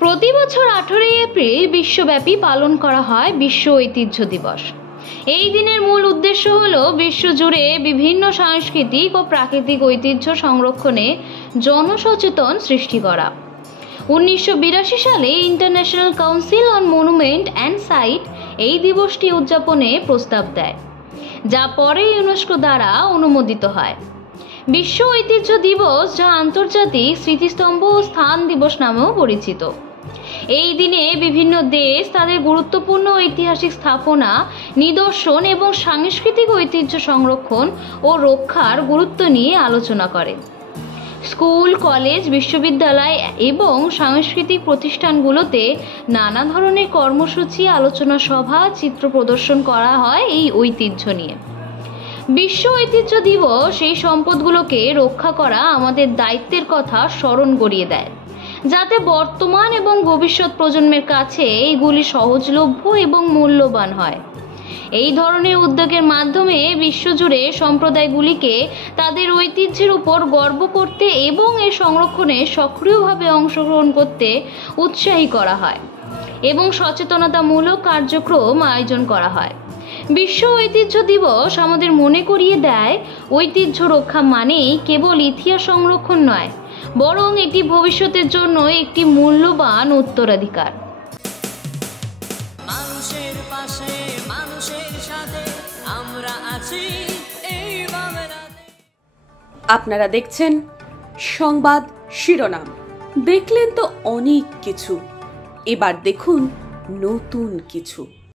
প্রতি বছর 18 এপ্রিল বিশ্বব্যাপী পালন করা হয় বিশ্ব ঐতিহ্য দিবস। এই দিনের মূল উদ্দেশ্য হলো বিশ্বজুড়ে বিভিন্ন সাংস্কৃতিক ও প্রাকৃতিক ঐতিহ্য সংরক্ষণে জনসচেতন সৃষ্টি করা। 1982 সালে international council on monument and site এই দিবসটি উদযাপনে প্রস্তাব দেয়, যা পরে ইউনেস্কো দ্বারা অনুমোদিত হয়। বিশ্ব ঐতিহ্য দিবস, যা আন্তর্জাতিক স্মৃতিস্তম্ভ ও স্থান দিবস নামেও পরিচিত। এই দিনে বিভিন্ন দেশ তাদের গুরুত্বপূর্ণ ঐতিহাসিক স্থাপনা, নিদর্শন এবং সাংস্কৃতিক ঐতিহ্য সংরক্ষণ ও রক্ষার গুরুত্ব নিয়ে আলোচনা করে। স্কুল, কলেজ, বিশ্ববিদ্যালয় এবং সাংস্কৃতিক প্রতিষ্ঠানগুলোতে নানা ধরনের কর্মসূচি, আলোচনা সভা, চিত্র প্রদর্শন করা হয় এই ঐতিহ্য নিয়ে। বিশ্ব ঐতিহ্য দিবস এই সম্পদগুলোকে রক্ষা করা আমাদের দায়িত্বের কথা স্মরণ করিয়ে দেয়, যাতে বর্তমান এবং ভবিষ্যৎ প্রজন্মের কাছে এইগুলি সহজলভ্য এবং মূল্যবান হয়। এই ধরনের উদ্যোগের মাধ্যমে বিশ্বজুড়ে সম্প্রদায়গুলিকে তাদের ঐতিহ্যের উপর গর্ব করতে এবং এর সংরক্ষণে সক্রিয়ভাবে অংশগ্রহণ করতে উৎসাহী করা হয় এবং সচেতনতামূলক কার্যক্রম আয়োজন করা হয়। বিশ্ব ঐতিহ্য দিবস আমাদের মনে করিয়ে দেয়, ঐতিহ্য রক্ষা মানেই কেবল ইতিহাস সংরক্ষণ নয়, বরং এটি ভবিষ্যতের জন্য একটি মূল্যবান উত্তরাধিকার। মানুষের পাশে, মানুষের সাথে আমরা আছি এই বাংলাতে। আপনারা দেখছেন সংবাদ শিরোনাম। দেখলেন তো অনেক কিছু, এবার দেখুন নতুন কিছু।